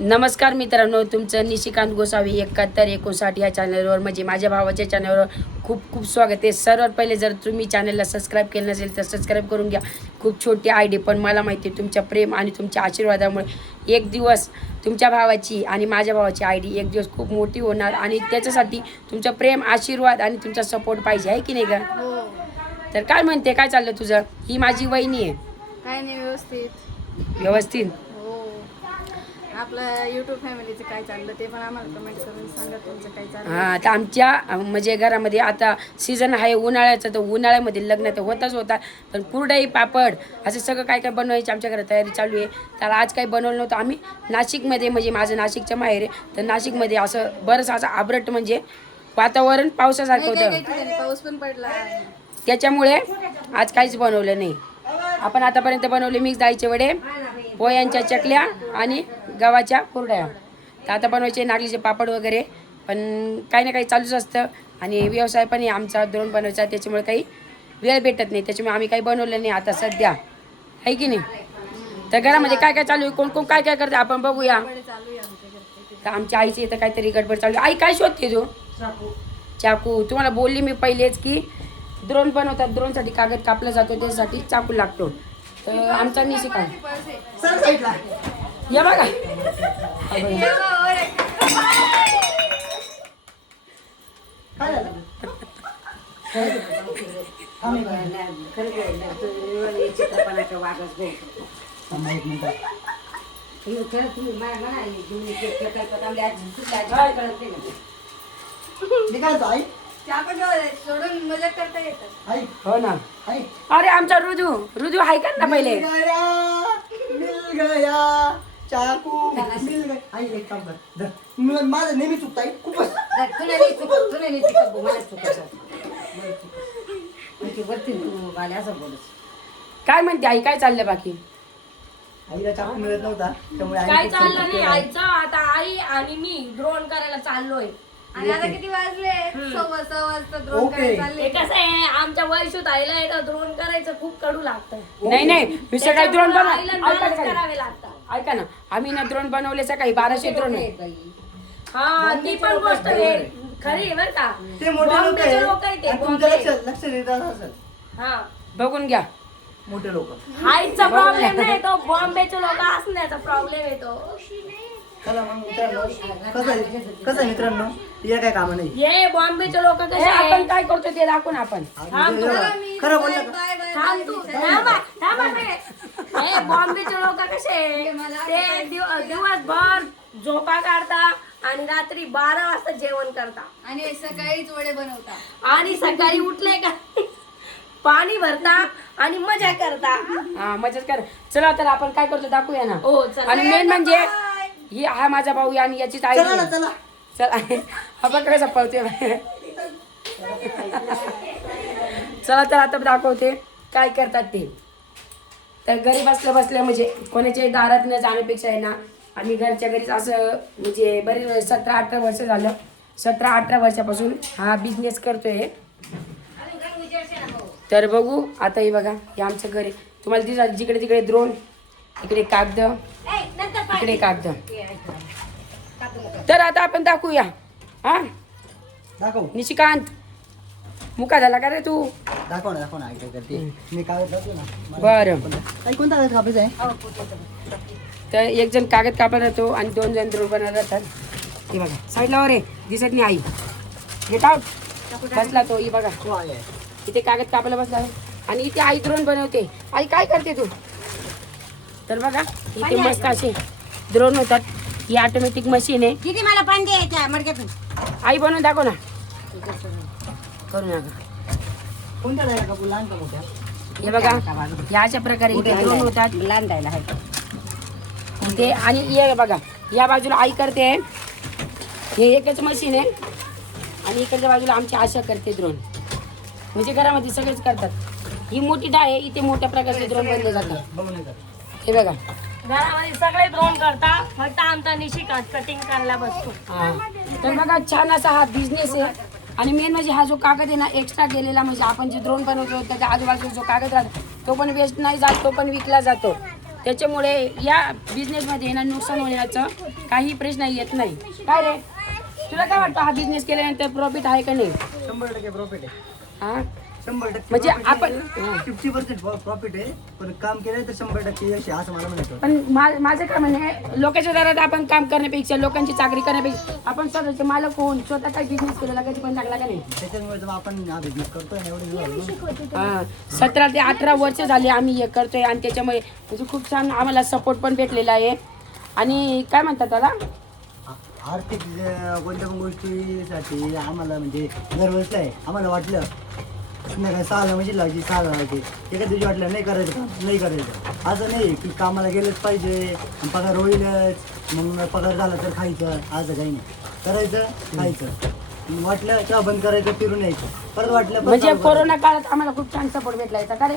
नमस्कार मित्रांनो तुमचं निशिकांत गोसावी एकाहत्तर एकोणसाठ या चॅनलवर म्हणजे माझ्या भावाच्या चॅनलवर खूप खूप स्वागत आहे. सर्वात पहिले जर तुम्ही चॅनलला सबस्क्राईब केलं नसेल तर सबस्क्राईब करून घ्या. खूप छोटी आय डी पण मला माहिती आहे तुमच्या प्रेम आणि तुमच्या आशीर्वादामुळे. एक दिवस तुमच्या भावाची आणि माझ्या भावाची आय डी एक दिवस खूप मोठी होणार आणि त्याच्यासाठी तुमचं प्रेम आशीर्वाद आणि तुमचा सपोर्ट पाहिजे आहे की नाही का हो. तर काय म्हणते काय चाललं तुझं? ही माझी वहिनी आहे. काय नाही व्यवस्थित. व्यवस्थित? आपलं युट्यूब फॅमिलीचं काय चाललं ते पण आम्हाला कमेंट करून सांगा तुमचं काय चाललं हा आता आमच्या म्हणजे घरामध्ये आता सीझन आहे उन्हाळ्याचं तर उन्हाळ्यामध्ये लग्न तर होतच होता पण कुरडई पापड असं सगळं काय काय बनवायची आमच्या घरात तयारी चालू आहे. तर आज काही बनवलं नव्हतं आम्ही. नाशिकमध्ये म्हणजे माझं नाशिकच्या माहेर आहे तर नाशिकमध्ये असं बरंच असं आबरट म्हणजे वातावरण पावसासारखं काही काही होतं ठिकाणी पाऊस पण पडला. त्याच्यामुळे आज काहीच बनवलं नाही. आपण आतापर्यंत बनवले मिक्स डाळीचे वडे. पोयांच्या चकल्या आणि गव्हाच्या कुरड्या. तर आता बनवायचे नागलीचे पापड वगैरे पण काही ना काही चालूच असतं. आणि व्यवसाय पण आहे आमचा द्रोण बनवायचा त्याच्यामुळे काही वेळ भेटत नाही. त्याच्यामुळे आम्ही काही बनवलं नाही आता सध्या. आहे की नाही? तर घरामध्ये काय काय चालू आहे? कोण कोण काय काय करते? आपण बघूया. तर आमच्या आईची इथं काहीतरी गडबड चालू आहे. आई काय शोधते तू? चाकू. तुम्हाला बोलली मी पहिलेच की द्रोण बनवतात. द्रोणसाठी कागद कापला जातो त्यासाठी चाकू लागतो. तर आमचा निशिका सर साईडला या बघा. हा बघा. काय झालं? थांबा एक मिनिट. मी काय म्हणतो, आई. आपण सोडून मजा करता येतात आई हो ना. अरे आमचा रुजू. रुजू आहे का ना पहिले? मिल गया मिल गया चाकू. मिल गया आई एक काम कर. धर. मला- माझं नेहमी चुकतं आई. खूपच. काय म्हणते आई? काय चाललंय बाकी? आईला चाकू मिळत नव्हता त्यामुळे काय चाललं नाही. आईचं आता आई आणि मी ड्रोन करायला चाललोय. आणि आता किती वाजले? सव्वा सहा वाजता द्रोण ओके. करायला हे चालले कसं आहे? आमच्या वैशूत आईला आहे ना ड्रोन करायचं खूप कडू लागतं नाही नाही मी सकाळी द्रोण बनव. आईला ऐका ना नाच काय. करावे लागतात. ऐका ना आम्ही ना द्रोण बनवले सकाळी बाराशे द्रोण आहे. हा ती पण गोष्ट आहे. खरी आहे बरं का. ते मोठे लोक बॉम्बेचे लोक आहे ते आहे तुमच्या बॉम्बे. लक्ष लक्ष देतात असेल. हा. बघून घ्या. मोठे लोक. आईचा प्रॉब्लेम नाही तो बॉम्बेचे लोक असण्याचा प्रॉब्लेम येतो चला मग मित्रांनो कसं आहे कसं आहे मित्रांनो? या काय कामं नाही. हे बॉम्बेचे लोक कसे आपण आहे काय करतो ते दाखवून आपण. थांब तू. खरं बोललं का? बाय बाय थांब तू थांबा थांबा रे. हे बॉम्बेचे लोक कसे? ते दिव- दिवसभर झोपा काढता आणि रात्री बारा वाजता जेवण करता. आणि सकाळीच वडे बनवता. आणि सकाळी उठले का? पाणी भरता आणि मजा करता. हा मजाच कर. चला तर आपण काय करतो दाखवूया ना. हो चला. आणि मेन म्हणजे ही हा माझा भाऊ आणि याचीच आई चला ना आहे. चला. चला. हा बघ कसा पळतोय चला तर आता दाखवते काय करतात ते. तर घरी बसल्या बसल्या म्हणजे कोणाच्या दारात न जाण्यापेक्षा आहे ना आम्ही घरच्या घरीच असं म्हणजे बरेच सतरा अठरा वर्ष झालं. सतरा अठरा वर्षापासून हा बिझनेस करतोय. तर बघू आता हे बघा हे आमचं घर आहे. तुम्हाला दिसा जिकडे तिकडे द्रोण इकडे कागद. इकडे कागद तर आता आपण दाखवूया हा? दाखव. निशिकांत मुका झाला का रे तू? दाखव ना दाखव ना करते. मी कागद दाखव ना. बरं. आई कोणता कागद कापायचा आहे? तर एक जण कागद कापला जातो आणि दोन जण द्रोण बनायला जातात हे बघा साईडला वर आहे दिसत नाही आई. हे टाक. बसला तो ही बघा. हो आहे. इथे कागद कापायला बसला आहे. आणि इथे आई द्रोण बनवते. आई काय करते तू? तर बघा इथे मस्त असे द्रोण होतात. ही ऑटोमॅटिक मशीन आहे. किती मला पाणी द्यायच्या मडक्यातून आई बनवून दाखव ना. करू नका कोणत्या जायला कापू लहान का मोठ्या? हे बघा या अशा प्रकारे इथे द्रोण होतात. लहान द्यायला आहे. इथे आणि हे बघा या बाजूला आई करते. हे एकच मशीन आहे. आणि इकडच्या बाजूला आमची आशा करते द्रोण म्हणजे घरामध्ये सगळेच करतात. ही मोठी डाळ आहे इथे मोठ्या प्रकारचे द्रोण बनले जातात. हे बघा. घरामध्ये सगळे ड्रोन करता फक्त आमचा निशिकात कटिंग करायला बसतो. हा. तर बघा छान असा हा बिझनेस आहे. आणि मेन म्हणजे हा जो कागद आहे ना एक्स्ट्रा गेलेला म्हणजे आपण जे द्रोण बनवतो त्याच्या आजूबाजूला जो कागद राहतो तो पण वेस्ट नाही जात तो पण विकला जातो. त्याच्यामुळे या बिझनेसमध्ये ना नुकसान होण्याचं काही प्रश्न येत नाही. काय रे? तुला काय वाटतं हा बिझनेस केल्यानंतर प्रॉफिट आहे का नाही? शंभर टक्के प्रॉफिट आहे. हा? शंभर टक्के म्हणजे आपण. फिफ्टी पर्सेंट प्रॉफिट आहे. पण काम केलं तर शंभर टक्के यश आहे असं मला म्हणायचं पण मा- माझं काय म्हणणं आहे लोकांच्या दारात आपण काम करण्यापेक्षा लोकांची चाकरी करण्यापेक्षा आपण स्वतःचे मालक होऊन स्वतः काही बिझनेस केलेला कधी पण लागला का नाही? त्याच्यामुळे तर आपण हा बिझनेस करतोय एवढे. हा सतरा ते अठरा वर्ष झाले आम्ही हे करतोय आणि त्याच्यामुळे म्हणजे खूप छान आम्हाला सपोर्ट पण भेटलेला आहे. आणि काय म्हणतात त्याला आ- आर्थिक अं, कोणत्या पण गोष्टीसाठी आम्हाला म्हणजे गर्वच आहे. आम्हाला वाटलं संध्याकाळी सहाला म्हणजे लावायची सहाला लावायची एका दिवशी वाटलं नाही करायचं काम नाही करायचं. असं नाही की कामाला गेलंच पाहिजे पगार होईलच मग पगार झाला तर खायचं असं काही नाही. करायचं खायचं. वाटलं तेव्हा बंद करायचं फिरून यायचं. परत वाटलं म्हणजे. कोरोना काळात आम्हाला खूप छान सपोर्ट भेटला होता का रे?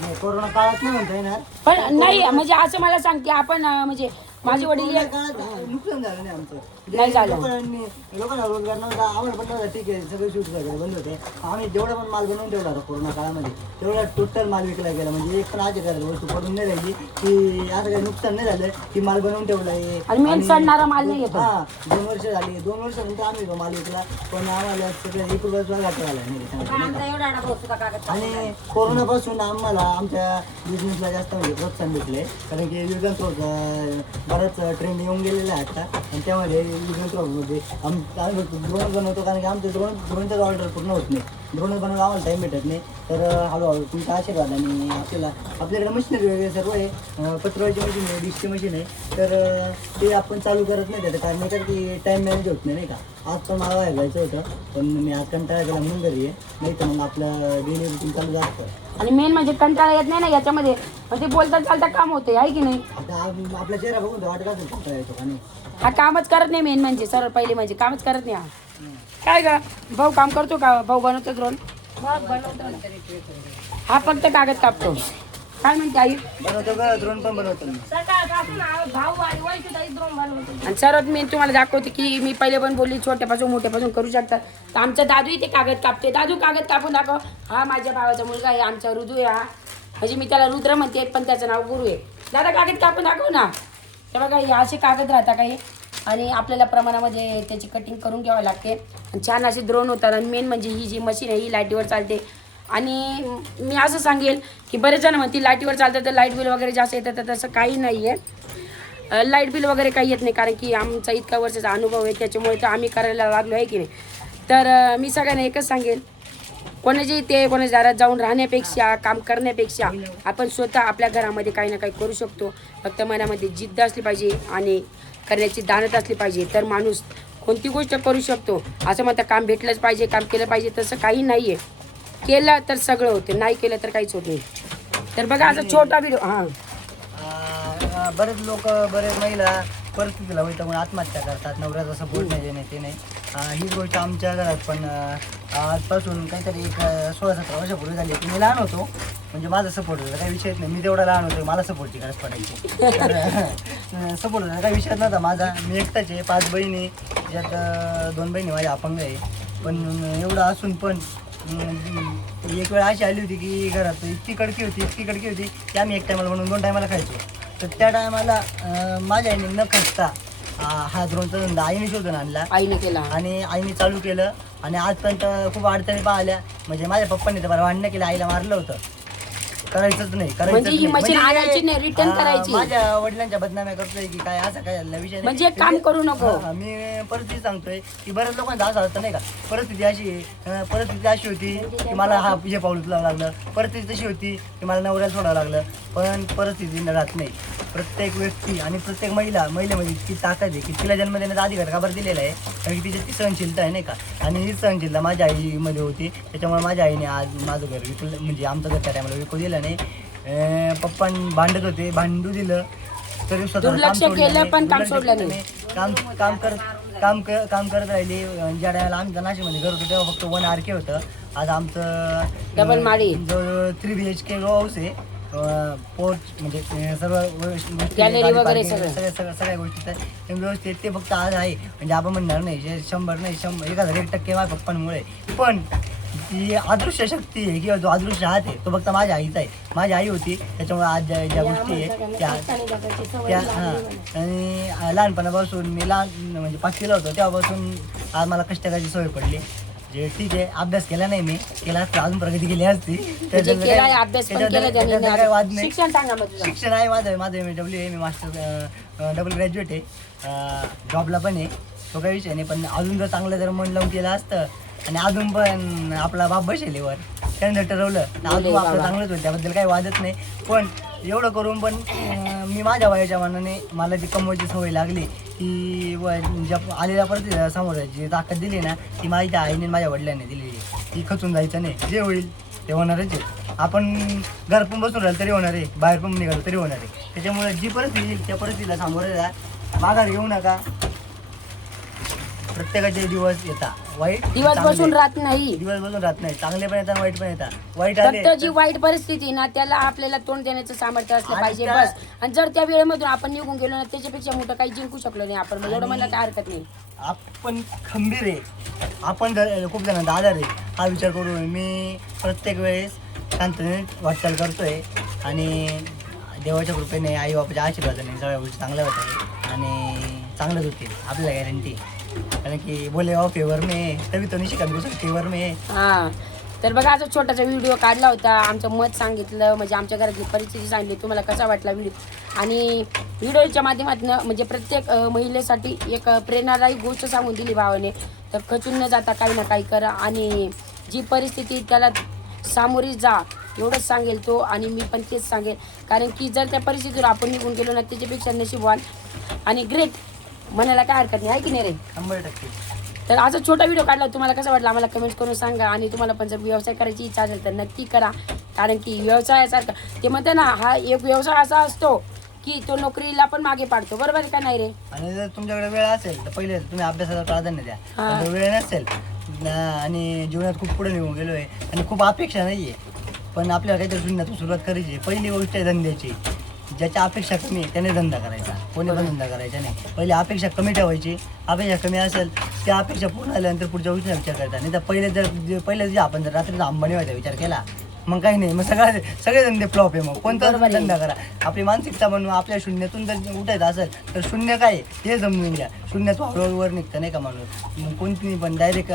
नाही, कोरोना काळात नाही म्हणता येणार. पण नाही म्हणजे असं मला सांग की आपण म्हणजे माझे वडील कोरोना एक- काळात नुकसान झालं नाही आमचं. नाही झालं. लोकांनी लोकांना रोजगार नव्हता आम्हाला पण नव्हता. ठीक आहे सगळे शूट वगैरे बंद होते. आम्ही जेवढा पण माल बनवून ठेवला होता कोरोना काळामध्ये तेवढा टोटल माल विकला गेला. म्हणजे एक पण आज वस्तू पडून नाही राहिली. की असं काही नुकसान नाही झालं की माल बनवून ठेवला आहे. आणि main सडणारा माल नाही येतो. हा दोन वर्ष झाली. दोन वर्षानंतर आम्ही तो माल विकला पण आम्हाला सगळं एक रुपयाचा घाटा झाला नाही. त्याच्यामध्ये. आमचा एवढा आडा भाऊ सुद्धा कागद आणि कोरोनापासून आम्हाला आमच्या बिझनेसला जास्त म्हणजे प्रोत्साहन भेटले कारण की युजन थ्रोचा बरंच ट्रेंड येऊन गेलेला आहे आता. आणि त्यामध्ये युजन थ्रोमध्ये आम आम्ही ड्रोन बनवतो कारण की आमचे ड्रोन ड्रोनचाच ऑर्डर पूर्ण होत नाही ड्रोन बनवायला आम्हाला टाईम भेटत नाही. तर हळूहळू तुमचा आशीर्वाद आणि आपल्याला आपल्याकडे मशिनरी वगैरे सर्व आहे. अं, पत्रवाची मशीन आहे डिशची मशीन आहे. तर ते आपण चालू करत नाही त्याचं कारण नाही की टाईम मॅनेज होत नाही नाही का? आज पण मला बाहेर जायचं होतं पण मी आज कंटाळा केला म्हणून घरी आहे. नाही तर मग आपलं डेली रुटीन चालू असतं आणि मेन म्हणजे कंटाळा येत नाही ना याच्यामध्ये. म्हणजे बोलता चालता काम होते आहे की नाही? आता आप- आपला चेहरा बघून तर वाटत असेल कंटाळा येतो का नाही? हा कामच करत नाही मेन म्हणजे सरळ पहिले म्हणजे कामच करत नाही हा. काय का भाऊ काम करतो का? भाऊ बनवतो ड्रोन हा फक्त कागद कापतो. काय म्हणते आई? बनवतो का? द्रोण पण बनवतो मी आणि सर्वात मी तुम्हाला दाखवते की मी पहिले पण बोलली छोट्यापासून मोठ्यापासून करू शकता. तर आमचा दादू इथे कागद कापते. दादू कागद कापून दाखव. हा माझ्या भावाचा मुलगा आहे आमचा ऋदू आहे हा. म्हणजे मी त्याला रुद्र म्हणते पण त्याचं नाव गुरु आहे. दादा कागद कापून दाखव ना. ते बघा हे असे कागद राहतात काही आणि आपल्याला प्रमाणामध्ये त्याची कटिंग करून घ्यावं लागते. आणि छान असे द्रोण होतात आणि मेन म्हणजे ही जी मशीन आहे ही लाईटीवर चालते. आणि मी असं सांगेल की बरेच जण म्हणतील लाईटीवर चालतं तर लाइट बिल वगैरे जास्त येतं तर तसं काही नाही आहे लाइट बिल वगैरे काही येत नाही कारण की आमचा इतका वर्षाचा अनुभव आहे त्याच्यामुळे तर आम्ही करायला लागलो आहे की नाही? तर मी सगळ्यांना एकच सांगेल कोणाची ते कोणाच्या दारात जाऊन राहण्यापेक्षा काम करण्यापेक्षा आपण स्वतः आपल्या घरामध्ये काही ना काही करू शकतो. फक्त मनामध्ये जिद्द असली पाहिजे आणि करण्याची दानत असली पाहिजे. तर माणूस कोणती गोष्ट करू शकतो? असं म्हणता काम भेटलंच पाहिजे काम केलं पाहिजे तसं काही नाही आहे केलं तर सगळं होतं नाही केलं तर काहीच होत नाही. तर बघा असा छोटा व्हिडिओ हां. बरेच लोक बरेच महिला परिस्थितीला त्यामुळे आत्महत्या करतात. नवऱ्याचा सपोर्ट नाही देणे ते नाही. ही हीच गोष्ट आमच्या घरात पण आजपासून काहीतरी एक सोळा सतरा वर्षापूर्वी झाली मी लहान होतो. म्हणजे माझा सपोर्ट होता काही विषयच नाही. मी तेवढा लहान होतो मला सपोर्टची गरज पडायची सपोर्ट होता काही विषयच नव्हता. माझा मी एकटाच आहे पाच बहिणी ज्यात दोन बहिणी माझ्या अपंग आहे. पण एवढं असून पण एक वेळ अशी आली होती की घरात इतकी कडकी होती इतकी कडकी होती की आम्ही एक टायमाला म्हणून दोन टायमाला खायचो. तर त्या टायमाला माझ्या आईने न खचता हा द्रोणचा धंदा आईने शोधून आणला. आईने केला. आणि आईने चालू केलं. आणि आजपर्यंत खूप अडचणी पाहिल्या. म्हणजे माझ्या पप्पांनी तर मला भांडणं केलं आईला मारलं होतं. करायचंच नाही म्हणजे ही नाही. मशीन म्हणजे, आणायची नाही, return करायची. माझ्या वडिलांच्या बदनाम्या करतोय की काय असं काय झालं विषय नाही. म्हणजे काम करू नको. हा, मी परिस्थिती सांगतोय की बऱ्याच लोकांचा असं असतं नाही का परिस्थिती अशी आहे, अं, परिस्थिती अशी होती की मला हा हे पाऊल उचलावं लागलं परिस्थिती तशी होती की मला नवऱ्याला सोडावं लागलं पण परिस्थिती राहत नाही प्रत्येक व्यक्ती आणि प्रत्येक महिला महिलेमध्ये इतकी ताकद आहे की तिला जन्म देण्याचा अधिकार का बरं दिलेला आहे कारण की तिची ती सहनशीलता आहे नाही का आणि ही सहनशीलता माझ्या आईमध्ये होती त्याच्यामुळे माझ्या आईने आज माझं घर विकलं म्हणजे आमचं घर त्या टायमाला विकू दिलं अं, पप्पां भांडत होते भांडू दिलं तरी स्वतः दुर्लक्ष केलं पण काम सोडलं नाही. काम काम करत काम क- काम करत राहिली. ज्या टायमाला आम्ही नाशिकमध्ये घर होतो तेव्हा फक्त वन आर के होतं. आज आमचं Double माळी. जवळ three B H K house आहे. पोर्च म्हणजे अं, सर्व गोष्टी Gallery गाडी वगैरे parking, सगळं. सगळ्या सगळ्या सगळ्या गोष्टी तर ते व्यवस्थित ते फक्त आज आहे. म्हणजे आपण म्हणणार नाही जे शंभर नाही शंभर एक हजार एक टक्के माझ्या पप्पांमुळे. पण ती अदृश्य शक्ती आहे किंवा जो अदृश्य हात आहे तो फक्त माझ्या आईचा आहे. माझी आई होती त्याच्यामुळे आज ज्या ज्या गोष्टी आहे त्या त्या हां. आणि लहानपणापासून मी लहान म्हणजे पाचवीला होतो तेव्हापासून आज मला कष्ट करायची सवय पडली. जे ठीक आहे अभ्यास केला नाही मी केला असता अजून प्रगती केली असती. म्हणजे त्याच्यात केलाय काय- अभ्यास पण त्याच्यात- केला त्याच्यात काय वाद त्याने नाही. शिक्षण सांगा मग तुझं. शिक्षण आहे माझं माझं एम डब्ल्यू आहे मी मास्टर डबल ग्रॅज्युएट आहे. जॉबला पण आहे तो काही विषय नाही पण अजून जर चांगलं जर मन लावून केलं असतं आणि अजून पण आपला बाप बसेल वर त्याने ठरवलं. तर अजून आपलं चांगलंच होईल त्याबद्दल काही वादच नाही. पण एवढं करून पण मी माझ्या वयाच्या मनाने मला जी कमवायची सवय लागली ती व ज्या आलेल्या परिस्थितीला समोर जी ताकद दिली ना ती माझ्या आईने माझ्या वडिलांनी दिलेली ती खचून जायचं नाही. जे होईल ते होणारच आहे. आपण घर पण बसून राहिलं तरी होणार आहे. बाहेर पण निघालं तरी होणार आहे. त्याच्यामुळे जी परिस्थिती येईल त्या परिस्थितीला सामोरे जा. माघार घेऊ नका. प्रत्येकाचे दिवस येतात. वाईट दिवस चांगले. बसून राहत नाही. दिवस बसून राहत नाही. चांगले पण येतात वाईट पण येतात. वाईट आले फक्त जी वाईट परिस्थिती आहे ना त्याला आपल्याला तोंड देण्याचं सामर्थ्य असलं आणि पाहिजे त्या- बस. आणि जर त्या वेळेमधून आपण निघून गेलो ना त्याच्यापेक्षा मोठं काही जिंकू शकलो नाही आपण. मग एवढं म्हणलं काय हरकत नाही. आपण खंबीर आहे. आपण जर खूप जणांचा आधार आहे. हा विचार करून मी प्रत्येक वेळेस शांततेने वाटचाल करतोय. आणि देवाच्या कृपेने आई बापाच्या आशीर्वादाने सगळ्या गोष्टी चांगल्या होत आहे आणि चांगलंच होतील. आपल्याला गॅरंटी कारण की बोले ऑफ फेवर में तभी तो निशिकांत घुसल फेवर में हा. तर बघा असा छोटासा व्हिडिओ काढला होता. आमचं मत सांगितलं म्हणजे आमच्या घरातली परिस्थिती सांगितली तुम्हाला कसा वाटला व्हिडिओ आणि व्हिडिओच्या माध्यमातून म्हणजे प्रत्येक महिलेसाठी एक प्रेरणादायी गोष्ट सांगून दिली भावाने. तर खचून न जाता काही ना काही करा. आणि जी परिस्थिती त्याला सामोरी जा एवढंच सांगेल तो. आणि मी पण तेच सांगेल. कारण की जर त्या परिस्थितीवर आपण निघून गेलो ना त्याच्यापेक्षा नशीबवान आणि ग्रेट म्हणायला काय हरकत नाही आहे की नाही रे? शंभर टक्के. तर असा छोटा व्हिडिओ काढला तुम्हाला कसा वाटला आम्हाला कमेंट करून सांगा आणि तुम्हाला पण जर व्यवसाय करायची इच्छा असेल तर नक्की करा. कारण की व्यवसायासारखा ते म्हणते ना हा एक व्यवसाय असा असतो की तो नोकरीला पण मागे पाडतो. बरोबर आहे का नाही रे? आणि जर तुमच्याकडे वेळ असेल तर पहिले तुम्ही अभ्यासाला प्राधान्य द्या. हा. जर वेळ नसेल ना- आणि जीवनात खूप पुढे निघून गेलो आहे आणि खूप अपेक्षा नाही आहे पण आपल्याला काहीतरी शून्यातून सुरुवात करायची आहे. पहिली गोष्ट आहे धंद्याची. ज्याच्या अपेक्षा कमी आहे त्याने धंदा करायचा. कोणी पण धंदा करायचा नाही. पहिले अपेक्षा कमी ठेवायची. अपेक्षा कमी असेल त्या अपेक्षा पूर्ण झाल्यानंतर पुढच्या गोष्टीचा विचार करायचा नाही तर पहिले जर जे पहिले जे आपण जर रात्रीचा अंबानी व्हायचा विचार केला मग काही नाही मग सगळा सगळे धंदे फ्लॉप आहे मग. कोणता बरोबर आहे. धंदा करा. आपली मानसिकता बनवून आपल्या शून्यातून जर उठायचं असेल तर शून्य काय आहे? हे समजून घ्या. शून्यात हळूहळू वर निघतं नाही का माणूस? मग कोणती पण डायरेक्ट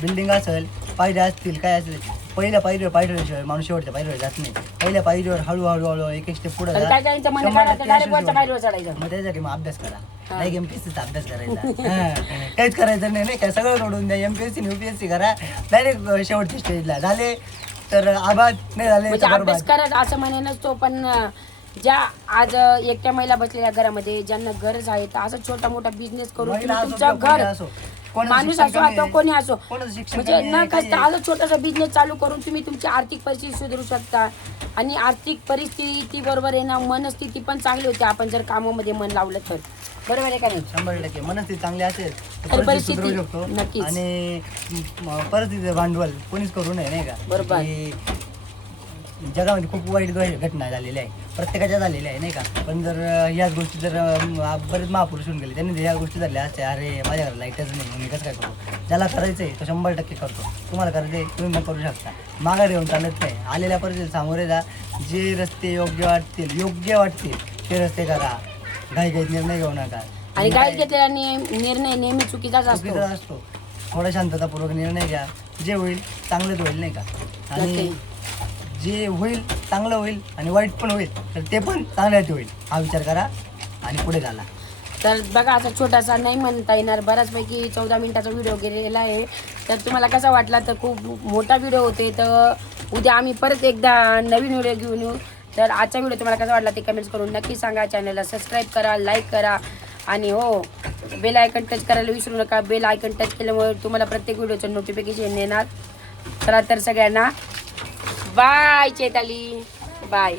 बिल्डिंग असेल पायऱ्या असतील काय असेल पहिल्या पायरीवर पायरीशिवाय माणूस शेवटच्या पायरीवर जात नाही. पहिल्या पायरीवर हळूहळू हळू एक एक स्टेप पुढे आणि काय काहींचं म्हणणं काय राहतं, direct वरच्या पायरीवर चढायचं. मग त्यासाठी मग अभ्यास करा. नाही एम पी एस सीचा अभ्यास करायचा. हा. काहीच करायचं नाही नाही काय सगळं सोडून द्या. M P S C U P S C करा. डायरेक्ट शेवटच्या स्टेजला झाले. तर आबाद नाही झाले म्हणजे तर अभ्यास बरबाद. करत असं म्हणे नसतो पण अं, ज्या आज अं, एकट्या महिला बसलेल्या घरामध्ये ज्यांना गरज आहे तर असं छोटा मोठा बिझनेस करून महिला तुम्ही असो तुमचं किंवा घर असो. कोणाचं माणूस शिक्षण असो कमी आता आहे. कोणी असो कोणाचं शिक्षण म्हणजे कमी न आहे, काही कष्ट आहे. आज छोटासा बिझनेस चालू करून तुम्ही तुमची आर्थिक परिस्थिती सुधारू शकता आणि आर्थिक परिस्थिती बरोबर आहे ना मनस्थिती पण चांगली होते आपण जर कामामध्ये मन लावलं तर बरोबर आहे का नाही शंभर टक्के मनस्थिती चांगली असेल तर तर परिस्थिती सुधारू परिस्थिती शकतो नक्कीच. आणि म- परिस्थितीचं भांडवल कोणीच करू नये नाही का बरोबर. की जगामध्ये खूप वाईट घटना झालेल्या आहे प्रत्येकाच्या झालेल्या आहे नाही का? पण जर अं, ह्याच गोष्टी जर अं, आ- बरेच महापुरुष होऊन गेले. त्यांनी जर ह्या गोष्टी झाल्या असत्या अरे माझ्या घराला लाईटच नाही मग मी कसं काय करू? ज्याला करायचं आहे तो शंभर टक्के करतो. तुम्हाला करायचं आहे तुम्ही मग करू शकता. माघार येऊन चालत नाही. आलेल्या परिस्थितीत सामोरे जा. जे रस्ते योग्य वाटतील योग्य वाटतील ते रस्ते करा. घाई घाईत निर्णय घेऊ नका. आणि घेतलेला नि- निर्णय नेहमी चुकीचाच असतो. चुकीचा असतो. थोडा शांततापूर्वक निर्णय घ्या. जे होईल चांगलंच होईल नाही का? आणि नक्की. जे होईल चांगलं होईल आणि वाईट पण होईल तर ते पण चांगल्यात होईल. हा विचार करा आणि पुढे झाला तर बघा असा छोटासा नाही म्हणता येणार. बऱ्याचपैकी चौदा मिनिटाचा व्हिडिओ गेलेला आहे. तर तुम्हाला कसा वाटला? तर खूप मोठा व्हिडिओ होते. तर उद्या आम्ही परत एकदा नवीन व्हिडिओ घेऊन येऊ. तर आजचा व्हिडिओ तुम्हाला कसा वाटला ते कमेंट्स करून नक्की सांगा. चॅनलला सबस्क्राईब करा लाईक करा. आणि हो बेल आयकन टच करायला विसरू नका. बेल आयकन टच केल्यामुळे तुम्हाला प्रत्येक व्हिडिओचं नोटिफिकेशन येणार. चला तर सगळ्यांना বাই চেতালি বাই